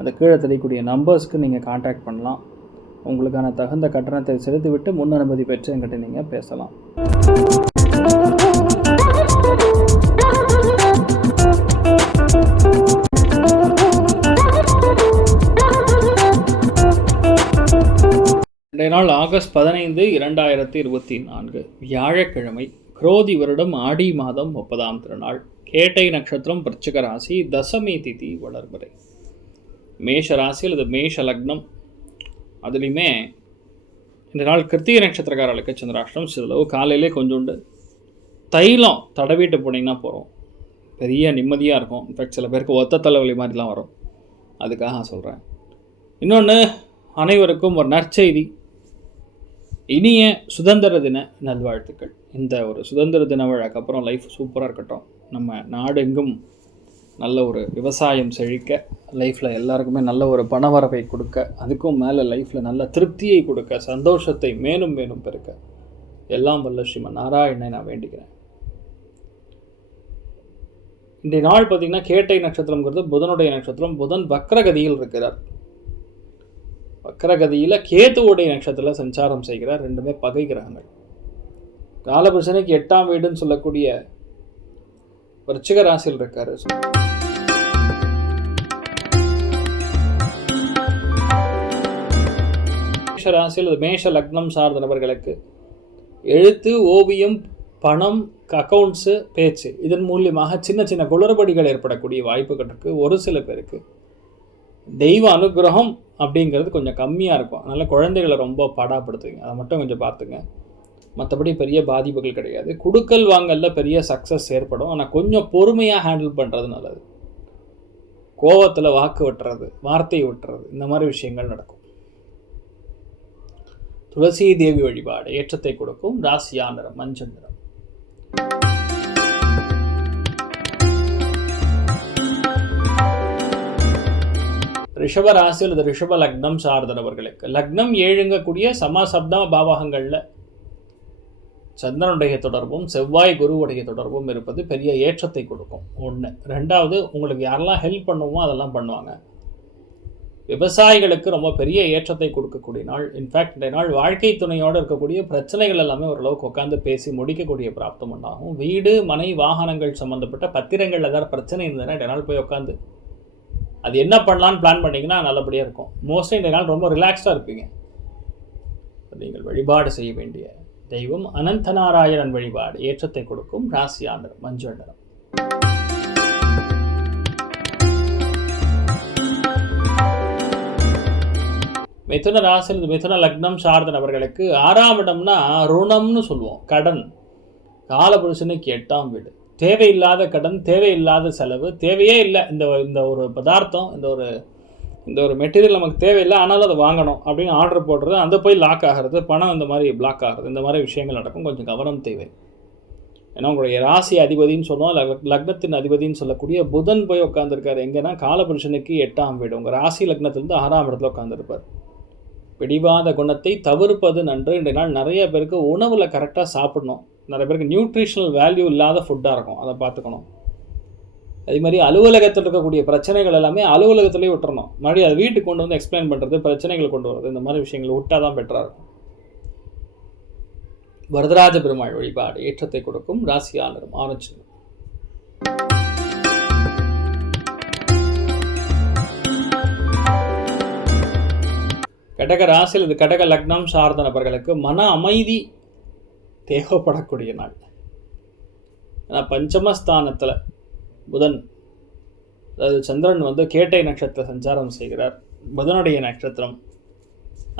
அந்த கீழே தெரியக்கூடிய நம்பர்ஸ்க்கு நீங்கள் காண்டாக்ட் பண்ணலாம். உங்களுக்கான தகுந்த கட்டணத்தை செலுத்திவிட்டு முன் அனுமதி பெற்று என்கிட்ட நீங்கள் பேசலாம். இன்றைய நாள் ஆகஸ்ட் பதினைந்து இரண்டாயிரத்தி இருபத்தி நான்கு. வியாழக்கிழமை குரோதி வருடம் ஆடி மாதம் முப்பதாம் திருநாள். கேட்டை நட்சத்திரம் விருச்சிக ராசி தசமி திதி வளர்பறை மேஷ ராசி அல்லது மேஷ லக்னம் அதுலேயுமே இந்த நாள் கிருத்திகை நட்சத்திரக்காரர்களுக்கு சந்திராஷ்டம் சிறிதளவு காலையிலே கொஞ்சோண்டு தைலம் தடவிட்டு போனீங்கன்னா போகிறோம் பெரிய நிம்மதியாக இருக்கும். இன்ஃபேக்ட் சில பேருக்கு ஒத்த தலைவலி மாதிரிலாம் வரும். அதுக்காக நான் சொல்கிறேன் இன்னொன்று அனைவருக்கும் ஒரு நற்செய்தி. இனிய சுதந்திர தின நல்வாழ்த்துக்கள். இந்த ஒரு சுதந்திர தின விழாக்கு அப்புறம் லைஃப் சூப்பராக இருக்கட்டும். நம்ம நாடு எங்கும் நல்ல ஒரு விவசாயம் செழிக்க லைஃப்பில் எல்லாருக்குமே நல்ல ஒரு பணவரவை கொடுக்க அதுக்கும் மேலே லைஃப்பில் நல்ல திருப்தியை கொடுக்க சந்தோஷத்தை மேலும் மேலும் பெருக்க. எல்லாம் வல்ல ஸ்ரீமன் நாராயணனை நான் வேண்டிக்கிறேன் இன்றைய நாள் பார்த்திங்கன்னா கேட்டை நட்சத்திரங்கிறது புதனுடைய நட்சத்திரம். புதன் வக்ரகதியில் இருக்கிறார். வக்ரகதியில் கேத்துவுடைய நட்சத்திரத்தில் சஞ்சாரம் செய்கிறார். ரெண்டுமே பகை கிரகங்கள். காலபுருஷனுக்கு எட்டாம் வீடுன்னு சொல்லக்கூடிய விருச்சிக ராசியில் இருக்காரு. மேஷ அல்லது மேஷ லக்னம் சார்ந்த நபர்களுக்கு. எழுத்து ஓவியம் பணம் அக்கௌண்ட்ஸு பேச்சு. இதன் மூலியமாக சின்ன சின்ன குளறுபடிகள் ஏற்படக்கூடிய வாய்ப்புகள் இருக்குது ஒரு சில பேருக்கு தெய்வ அனுகிரகம் அப்படிங்கிறது கொஞ்சம் கம்மியாக இருக்கும். அதனால் குழந்தைகளை ரொம்ப பாடாப்படுத்துங்க அதை மட்டும் கொஞ்சம் பார்த்துங்க. மற்றபடி பெரிய பாதிப்புகள் கிடையாது. குடுக்கல் வாங்கலில் பெரிய சக்ஸஸ் ஏற்படும். ஆனால் கொஞ்சம் பொறுமையாக ஹேண்டில் பண்ணுறது நல்லது. கோவத்தில் வாக்கு வெட்டுறது வார்த்தை விட்டுறது இந்த மாதிரி விஷயங்கள் நடக்கும். துளசி தேவி வழிபாடு ஏற்றத்தை கொடுக்கும் ராசியா நிறம் மஞ்சள் நிறம் ரிஷப ராசி அல்லது ரிஷப லக்னம் சார்ந்தவர்களுக்கு லக்னம் ஏழுங்கக்கூடிய சமசப்தம பாவகங்களில் சந்திரனுடைய தொடர்பும் செவ்வாய் குருவுடைய தொடர்பும் இருப்பது பெரிய ஏற்றத்தை கொடுக்கும். ஒன்று ரெண்டாவது உங்களுக்கு யாரெல்லாம் ஹெல்ப் பண்ணுவோமோ அதெல்லாம் பண்ணுவாங்க. விவசாயிகளுக்கு ரொம்ப பெரிய ஏற்றத்தை கொடுக்கக்கூடிய நாள். இன்ஃபேக்ட் இந்த நாள் வாழ்க்கை துணையோடு இருக்கக்கூடிய பிரச்சனைகள் எல்லாமே ஓரளவுக்கு உட்காந்து பேசி முடிக்கக்கூடிய பிராப்தம் உண்டாகும். வீடு மனை வாகனங்கள் சம்மந்தப்பட்ட பத்திரங்கள் ஏதாவது பிரச்சனை இருந்ததுன்னா இந்த நாள் போய் உட்காந்து அது என்ன பண்ணலான்னு பிளான் பண்ணிங்கன்னா நல்லபடியாக இருக்கும். மோஸ்ட்லி இந்த நாள் ரொம்ப ரிலாக்ஸ்டாக இருப்பீங்க. நீங்கள் வழிபாடு செய்ய வேண்டிய தெய்வம் அனந்த நாராயணன் வழிபாடு ஏற்றத்தை கொடுக்கும் ராசியாண்டர் மஞ்சள் நிறம் மிதுன ராசியில் மிதுன லக்னம் சார்ந்த நபர்களுக்கு ஆறாம் இடம்னா ருணம்னு சொல்லுவோம் கடன். காலபுருஷனுக்கு எட்டாம் வீடு. தேவையில்லாத கடன் தேவையில்லாத செலவு தேவையே இல்லை. இந்த இந்த ஒரு பதார்த்தம் இந்த ஒரு இந்த ஒரு மெட்டீரியல் நமக்கு தேவையில்லை ஆனாலும் அதை வாங்கணும் அப்படின்னு ஆர்டர் போடுறது அந்த போய் லாக் ஆகிறது பணம் இந்த மாதிரி பிளாக் ஆகிறது இந்த மாதிரி விஷயங்கள் நடக்கும். கொஞ்சம் கவனம் தேவை. ஏன்னா உங்களுடைய ராசி அதிபதின்னு சொன்னோம் லக்னத்தின் அதிபதின்னு சொல்லக்கூடிய புதன் போய் உட்காந்துருக்காரு எங்கன்னா காலபுருஷனுக்கு எட்டாம் வீடு. உங்கள் ராசி லக்னத்திலேருந்து ஆறாம் இடத்துல உட்காந்துருப்பார் பிடிவாத குணத்தை தவிர்ப்பது நன்று. இன்றைய நாள் நிறைய பேருக்கு உணவில் கரெக்டாக சாப்பிடணும். நிறைய பேருக்கு நியூட்ரிஷனல் வேல்யூ இல்லாத ஃபுட்டாக இருக்கும். அதை பார்த்துக்கணும். அதே மாதிரி அலுவலகத்தில் இருக்கக்கூடிய பிரச்சனைகள் எல்லாமே அலுவலகத்துலேயே விட்டுறணும். மறுபடியும் அதை வீட்டுக்கு கொண்டு வந்து எக்ஸ்பிளைன் பண்ணுறது பிரச்சனைகள் கொண்டு வரது இந்த மாதிரி விஷயங்கள் விட்டால் தான் பெட்டராக இருக்கும். வரதராஜ பெருமாள் வழிபாடு ஏற்றத்தை கொடுக்கும் ராசியாளரும் ஆரஞ்சு கடக ராசியில் இது கடக லக்னம் சார்ந்த நபர்களுக்கு மன அமைதி தேவைப்படக்கூடிய நாள். ஏன்னா பஞ்சமஸ்தானத்தில் புதன் அதாவது சந்திரன் வந்து கேட்டை நட்சத்திர சஞ்சாரம் செய்கிறார். புதனுடைய நட்சத்திரம்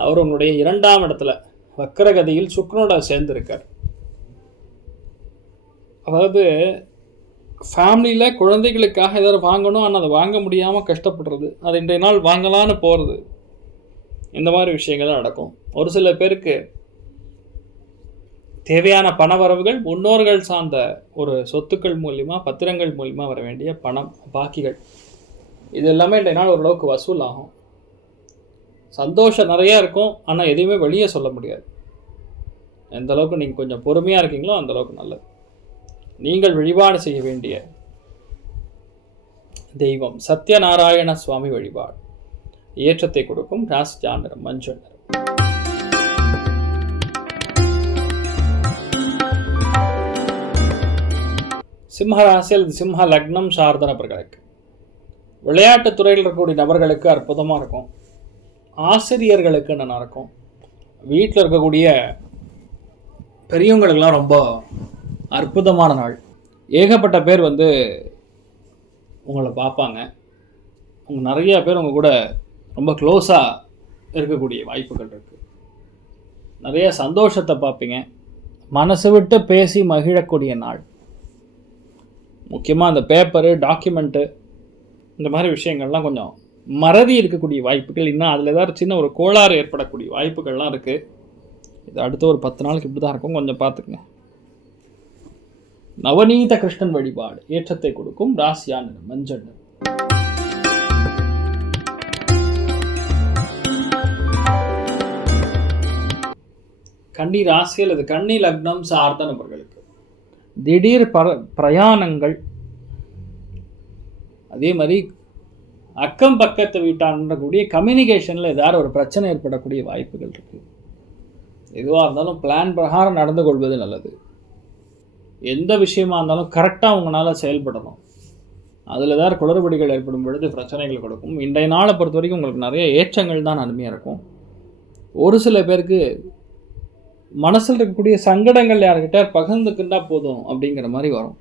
அவர் உங்களுடைய இரண்டாம் இடத்துல வக்கரகதியில் சுக்ரனோட சேர்ந்திருக்கார். அதாவது ஃபேமிலியில் குழந்தைகளுக்காக ஏதாவது வாங்கணும் ஆனால் அதை வாங்க முடியாமல் கஷ்டப்படுறது. அது இன்றைய நாள் வாங்கலான்னு போகிறது இந்த மாதிரி விஷயங்கள்லாம் நடக்கும். ஒரு சில பேருக்கு தேவையான பண வரவுகள் முன்னோர்கள் சார்ந்த ஒரு சொத்துக்கள் மூலிமா பத்திரங்கள் மூலிமா வர வேண்டிய பணம் பாக்கிகள். இது எல்லாமே என்னால் ஓரளவுக்கு வசூல் ஆகும் சந்தோஷம் நிறையா இருக்கும். ஆனால் எதையுமே வெளியே சொல்ல முடியாது. எந்த அளவுக்கு நீங்கள் கொஞ்சம் பொறுமையாக இருக்கீங்களோ அந்த அளவுக்கு நல்லது. நீங்கள் வழிபாடு செய்ய வேண்டிய தெய்வம் சத்யநாராயண சுவாமி வழிபாடு. ஏற்றத்தை கொடுக்கும் ராசி ஜாண்டரம் மஞ்சள் சிம்ம ராசி அல்லது சிம்ம லக்னம் சார்ந்த நபர்களுக்கு. விளையாட்டுத் துறையில் இருக்கக்கூடிய நபர்களுக்கு அற்புதமாக இருக்கும். ஆசிரியர்களுக்கு நல்லா இருக்கும் வீட்டில் இருக்கக்கூடிய பெரியவங்களுக்கெல்லாம் ரொம்ப அற்புதமான நாள். ஏகப்பட்ட பேர் வந்து உங்களை பார்ப்பாங்க. உங்கள் நிறையா பேர் உங்கள் கூட ரொம்ப க்ளோஸாக இருக்கக்கூடிய வாய்ப்புகள் இருக்குது நிறைய சந்தோஷத்தை பார்ப்பீங்க. மனசு விட்டு பேசி மகிழக்கூடிய நாள். முக்கியமாக அந்த பேப்பரு டாக்குமெண்ட்டு இந்த மாதிரி விஷயங்கள்லாம் கொஞ்சம் மறதி இருக்கக்கூடிய வாய்ப்புகள். இன்னும் அதில் ஏதாவது சின்ன ஒரு கோளாறு ஏற்படக்கூடிய வாய்ப்புகள்லாம் இருக்குது இது அடுத்த ஒரு பத்து நாளுக்கு இப்படி தான் இருக்கும். கொஞ்சம் பார்த்துக்குங்க. நவநீத கிருஷ்ணன் வழிபாடு ஏற்றத்தை கொடுக்கும். ராசியான மஞ்சள் கன்னி ராசி அல்லது கன்னி லக்னம் சார்ந்த நபர்களுக்கு. திடீர் பர பிரயாணங்கள். அதே மாதிரி அக்கம் பக்கத்து வீட்டாண்டக்கூடிய கம்யூனிகேஷனில் ஏதாவது ஒரு பிரச்சனை ஏற்படக்கூடிய வாய்ப்புகள் இருக்குது எதுவாக இருந்தாலும் பிளான் பிரகாரம் நடந்து கொள்வது நல்லது. எந்த விஷயமா இருந்தாலும் கரெக்டாக உங்களால் செயல்படணும். அதில் ஏதாவது குளறுபடிகள் ஏற்படும் பொழுது பிரச்சனைகள் கொடுக்கும். இன்றைய நாளை பொறுத்த வரைக்கும் உங்களுக்கு நிறைய ஏற்றங்கள் தான் நன்மையாக இருக்கும். ஒரு சில பேருக்கு மனசில் இருக்கக்கூடிய சங்கடங்கள் யார்கிட்ட பகிர்ந்துக்கிட்டா போதும் அப்படிங்கிற மாதிரி வரும்.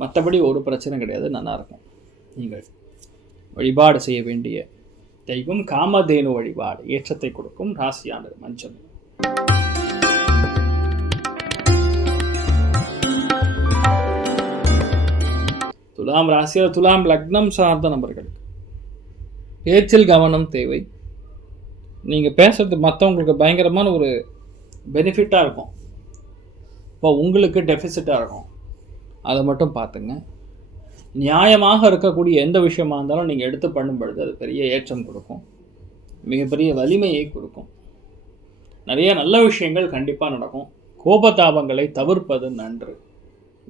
மற்றபடி ஒரு பிரச்சனை கிடையாது நல்லாயிருக்கும் நீங்கள் வழிபாடு செய்ய வேண்டிய தெய்வம் காமதேனு வழிபாடு ஏற்றத்தை கொடுக்கும் ராசியானது மஞ்சள். துலாம் ராசியில் துலாம் லக்னம் சார்ந்த நபர்களுக்கு பேச்சில் கவனம் தேவை. நீங்கள் பேசுறது மற்றவங்களுக்கு பயங்கரமான ஒரு பெனிஃபிட்டாக இருக்கும். இப்போ உங்களுக்கு டெஃபிசிட்டாக இருக்கும். அதை மட்டும் பார்த்துங்க. நியாயமாக இருக்கக்கூடிய எந்த விஷயமா இருந்தாலும் நீங்கள் எடுத்து பண்ணும் பொழுது அது பெரிய ஏற்றம் கொடுக்கும். மிகப்பெரிய வலிமையை கொடுக்கும். நிறைய நல்ல விஷயங்கள் கண்டிப்பாக நடக்கும். கோபதாபங்களை தவிர்ப்பது நன்று.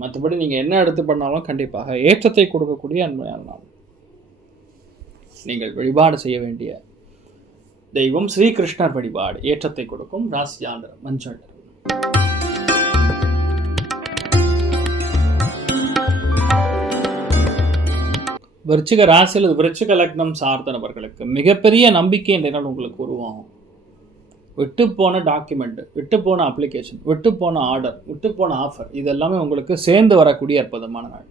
மற்றபடி நீங்கள் என்ன எடுத்து பண்ணாலும் கண்டிப்பாக ஏற்றத்தை கொடுக்கக்கூடிய அன்மையான நாள். நீங்கள் வழிபாடு செய்ய வேண்டிய தெய்வம் ஸ்ரீகிருஷ்ணர் வழிபாடு. ஏற்றத்தை கொடுக்கும் ராசியான மஞ்சள். விருச்சிக ராசியில் விருச்சிக லக்னம் சார்ந்த நபர்களுக்கு மிகப்பெரிய நம்பிக்கை என்ற நாள் உங்களுக்கு உருவாகும். விட்டு போன டாக்குமெண்ட் விட்டு போன அப்ளிகேஷன் விட்டு போன ஆர்டர் விட்டு போன ஆஃபர் இதெல்லாமே உங்களுக்கு சேர்ந்து வரக்கூடிய அற்புதமான நாள்.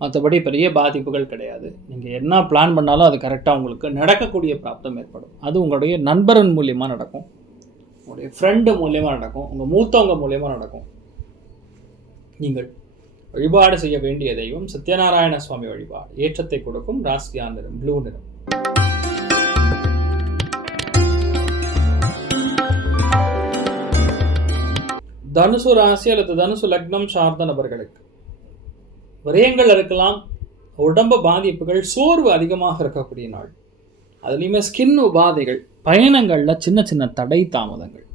மற்றபடி பெரிய பாதிப்புகள் கிடையாது. நீங்கள் என்ன பிளான் பண்ணாலும் அது கரெக்டாக உங்களுக்கு நடக்கக்கூடிய பிராப்தம் ஏற்படும். அது உங்களுடைய நண்பரன் மூலியமாக நடக்கும். உங்களுடைய ஃப்ரெண்டு மூலியமாக நடக்கும். உங்கள் மூத்தவங்க மூலியமாக நடக்கும். நீங்கள் வழிபாடு செய்ய வேண்டிய தெய்வம் சத்யநாராயண சுவாமி வழிபாடு. ஏற்றத்தை கொடுக்கும் ராசியா நிறம் ப்ளூ நிறம். தனுசு ராசி அல்லது தனுசு லக்னம் சார்ந்த நபர்களுக்கு விரயங்கள் இருக்கலாம் உடம்பு பாதிப்புகள் சோர்வு அதிகமாக இருக்கக்கூடிய நாள். அதுலேயுமே ஸ்கின் உபாதைகள் பயணங்களில் சின்ன சின்ன தடை தாமதங்கள்.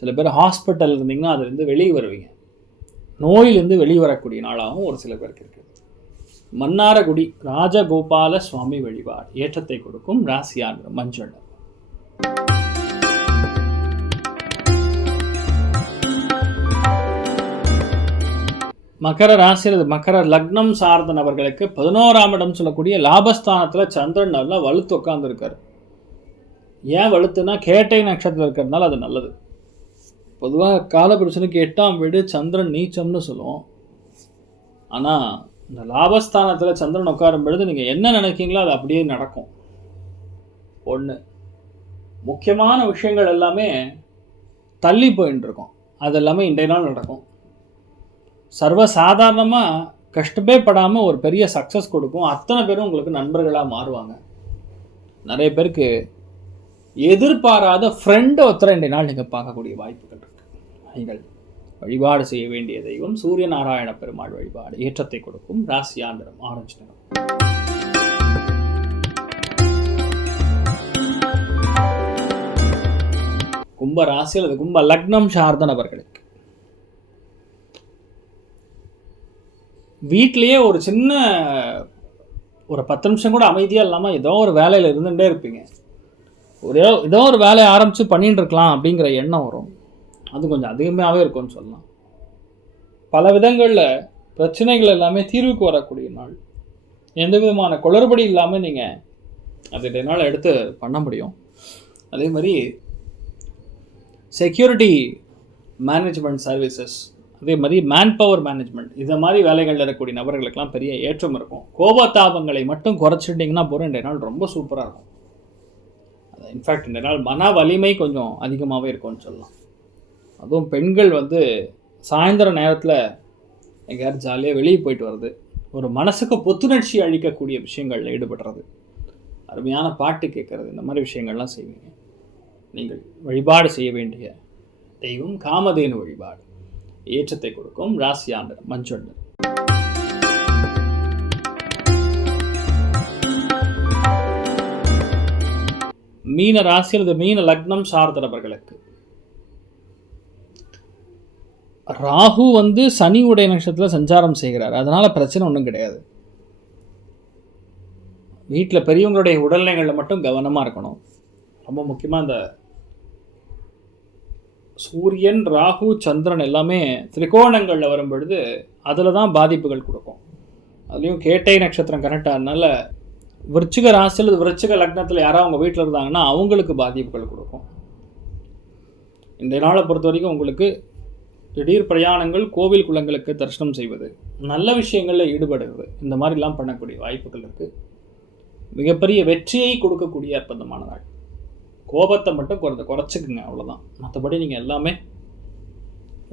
சில பேர் ஹாஸ்பிட்டல் இருந்தீங்கன்னா அதுலேருந்து வெளியே வருவீங்க. நோயிலேருந்து வெளியே வரக்கூடிய நாளாகவும் ஒரு சில பேருக்கு இருக்குது. மன்னாரகுடி ராஜகோபால சுவாமி வழிபாடு ஏற்றத்தை கொடுக்கும் ராசியான் மஞ்சள். மகர ராசி அல்லது மகர லக்னம் சார்ந்த நபர்களுக்கு பதினோராம் இடம் சொல்லக்கூடிய லாபஸ்தானத்தில் சந்திரன் நல்லா வலுத்து உட்காந்துருக்கார் ஏன் வலுத்துனா கேட்டை நட்சத்திரம் இருக்கிறதுனால அது நல்லது. பொதுவாக காலபுருஷனுக்கு எட்டாம் வீடு சந்திரன் நீச்சம்னு சொல்லுவோம். ஆனால் இந்த லாபஸ்தானத்தில் சந்திரன் உட்காரும் பொழுது நீங்கள் என்ன நினைக்கிறீங்களோ அது அப்படியே நடக்கும். ஒன்று முக்கியமான விஷயங்கள் எல்லாமே தள்ளி போயின்னு இருக்கும் அது எல்லாமே இன்றைய நாள் நடக்கும். சர்வசாதாரணமாக கஷ்டமே படாமல் ஒரு பெரிய சக்ஸஸ் கொடுக்கும். அத்தனை பேரும் உங்களுக்கு நண்பர்களாக மாறுவாங்க. நிறைய பேருக்கு எதிர்பாராத ஃப்ரெண்டை ஒருத்தரை இன்றைய நாள் நீங்கள் பார்க்கக்கூடிய வாய்ப்புகள் இருக்கு. நீங்கள் வழிபாடு செய்ய வேண்டிய தெய்வம் சூரிய நாராயண பெருமாள் வழிபாடு ஏற்றத்தை கொடுக்கும். ராசியாந்திரம் ஆரஞ்சு நிறம். கும்ப ராசியில் அது கும்ப லக்னம் சார்ந்த நபர்களுக்கு வீட்டிலேயே ஒரு சின்ன ஒரு பத்து நிமிஷம் கூட அமைதியாக இல்லாமல் ஏதோ ஒரு வேலையில் இருந்துகிட்டே இருப்பீங்க. ஒரே ஏதோ ஒரு வேலையை ஆரம்பித்து பண்ணிட்டு இருக்கலாம் அப்படிங்கிற எண்ணம் வரும். அது கொஞ்சம் அதிகமாகவே இருக்கும்னு சொல்லலாம். பல விதங்களில் பிரச்சனைகள் எல்லாமே தீர்வுக்கு வரக்கூடிய நாள். எந்த விதமான குளறுபடி இல்லாமல் நீங்கள் அதை நாள் எடுத்து பண்ண முடியும். அதே மாதிரி செக்யூரிட்டி மேனேஜ்மெண்ட் சர்வீசஸ் அதே மாதிரி மேன் பவர் மேனேஜ்மெண்ட் இந்த மாதிரி வேலைகளில் இருக்கக்கூடிய நபர்களுக்கெல்லாம் பெரிய ஏற்றம் இருக்கும். கோபத்தாபங்களை மட்டும் குறைச்சிட்டிங்கன்னா போகிற இன்றைய நாள் ரொம்ப சூப்பராக இருக்கும். அது இன்ஃபேக்ட் இந்த நாள் மன வலிமை கொஞ்சம் அதிகமாகவே இருக்கும்னு சொல்லலாம். அதுவும் பெண்கள் வந்து சாயந்தர நேரத்தில் எங்கேயாவது ஜாலியாக வெளியே போயிட்டு வர்றது ஒரு மனசுக்கு புத்துணர்ச்சி அளிக்கக்கூடிய விஷயங்களில் ஈடுபடுறது அருமையான பாட்டு கேட்குறது இந்த மாதிரி விஷயங்கள்லாம் செய்வீங்க. நீங்கள் வழிபாடு செய்ய வேண்டிய தெய்வம் காமதேனு வழிபாடு. ஏற்றத்தை கொடுக்கும் ராசியாண்டர் மஞ்சள் மீன ராசி அல்லது மீன லக்னம் சார்ந்த நபர்களுக்கு ராகு வந்து சனி உடைய நட்சத்திரத்தில் சஞ்சாரம் செய்கிறார். அதனால பிரச்சனை ஒன்றும் கிடையாது. வீட்டில் பெரியவங்களுடைய உடல்நிலைகளில் மட்டும் கவனமாக இருக்கணும். ரொம்ப முக்கியமாக இந்த சூரியன் ராகு சந்திரன் எல்லாமே திரிகோணங்களில் வரும் பொழுது அதில் தான் பாதிப்புகள் கொடுக்கும். அதுலேயும் கேட்டை நட்சத்திரம் கரெக்டாக விருச்சிக ராசியில் விருச்சிக லக்னத்தில் யாராவது அவங்க வீட்டில் இருந்தாங்கன்னா அவங்களுக்கு பாதிப்புகள் கொடுக்கும். இந்த நாளை பொறுத்த வரைக்கும் உங்களுக்கு திடீர் பிரயாணங்கள் கோவில் குளங்களுக்கு தரிசனம் செய்வது நல்ல விஷயங்களில் ஈடுபடுவது இந்த மாதிரிலாம் பண்ணக்கூடிய வாய்ப்புகள் இருக்குது மிகப்பெரிய வெற்றியை கொடுக்கக்கூடிய அற்புதமான நாள். கோபத்தை மட்டும் குறைந்த குறைச்சிக்குங்க அவ்வளோதான் மற்றபடி நீங்கள் எல்லாமே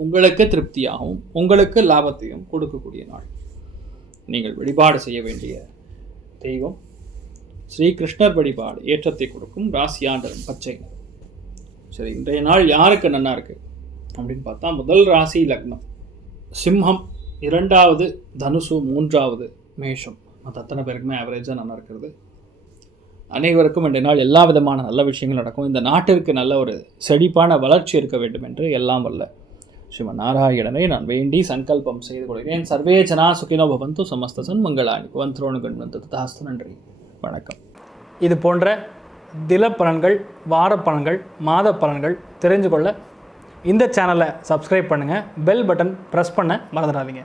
உங்களுக்கு திருப்தியாகவும் உங்களுக்கு லாபத்தையும் கொடுக்கக்கூடிய நாள். நீங்கள் வழிபாடு செய்ய வேண்டிய தெய்வம். ஸ்ரீகிருஷ்ணர் வழிபாடு ஏற்றத்தை கொடுக்கும் ராசியாண்டரும் பச்சை சரி இன்றைய நாள் யாருக்கு நன்னா இருக்குது அப்படின்னு பார்த்தா முதல் ராசி லக்னம். சிம்ஹம் இரண்டாவது தனுசு மூன்றாவது மேஷம். மற்ற அத்தனை பேருக்குமே ஆவரேஜாக நல்லா இருக்கிறது. அனைவருக்கும் இன்றைய நாள் எல்லா விதமான நல்ல விஷயங்கள் நடக்கும். இந்த நாட்டிற்கு நல்ல ஒரு செழிப்பான வளர்ச்சி இருக்க வேண்டும் என்று எல்லாம் வல்ல. ஸ்ரீமன் நாராயணனை நான் வேண்டி சங்கல்பம் செய்து கொள்கிறேன். சர்வே ஜனா சுகினோ பவந்து சமஸ்த மங்களாணி பவந்தரோணு கண்வந்து தாஸ்து. நன்றி. வணக்கம். இது போன்ற தில பலன்கள் வார பலன்கள் மாத பலன்கள் தெரிஞ்சு கொள்ள இந்த சேனலை சப்ஸ்கிரைப் பண்ணுங்கள் பெல் பட்டன் ப்ரெஸ் பண்ண மறந்துடாதீங்க.